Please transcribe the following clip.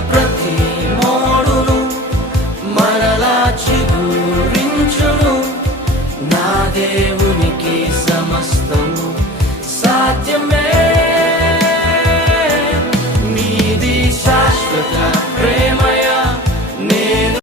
ప్రతి మోడును మరలా చిగురించును. నా దేవునికి సమస్తము సాధ్యమే. నీది శాశ్వత